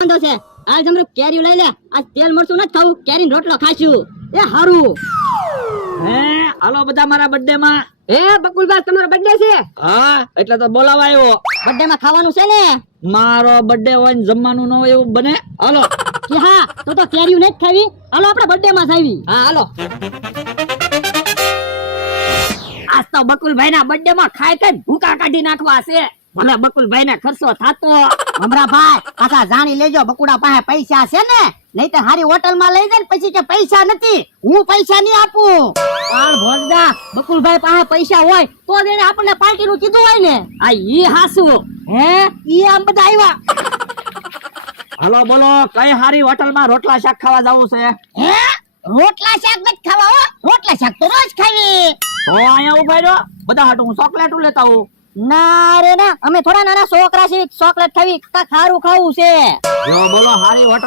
વાંધો છે આજ અમે કેરી લઈ લે આજ તેલ મરચું નથી ખાવું કેરીનો રોટલો ખાશું એ હારું હે હાલો બધા મારા બર્થડે માં એ બકુલભાઈ તમારો બર્થડે છે હા એટલે તો બોલાવા આવ્યો બર્થડે માં ખાવાનું છે ને મારો બર્થડે હોય ને જમવાનું ન હોય એવું બને હાલો કે હા તો કેરીઓ નથી ખાવી હાલો આપણે બર્થડે માં જાવી હા હાલો આજ તો બકુલભાઈ ના બર્થડે માં ખાય કે ભૂકા કાઢી નાખવા છે ભલે બકુલભાઈ ને ખર્ચો થાતો ભાઈ પાછા જાણી લેજો બકુડા પાસે પૈસા છે ને નહીં તો હારી હોટલ માં લઈ જાય ને પછી કે પૈસા નથી હું પૈસા નહીં આપું પણ ભોજદા બકુલભાઈ પાસે પૈસા હોય તો જ એને આપણને પાર્ટી નું કીધું હોય ને આ ઈ હાસુ હે ઈ આમ બધા આવ્યા હાલો બોલો કઈ હારી હોટલ માં રોટલા શાક ખાવા જવું છે હે રોટલા શાક નથી ખાવા હો રોટલા શાક તો રોજ ખાવી તો અહીંયા ઉભા રહ્યો બધા હાટુ હું ચોકલેટ લેતા આવું ના રે ના અમે થોડા નાના છોકરા છીએ ચોકલેટ ખાવી કા ખારું ખાવું છે જો બોલો હારી હોટલ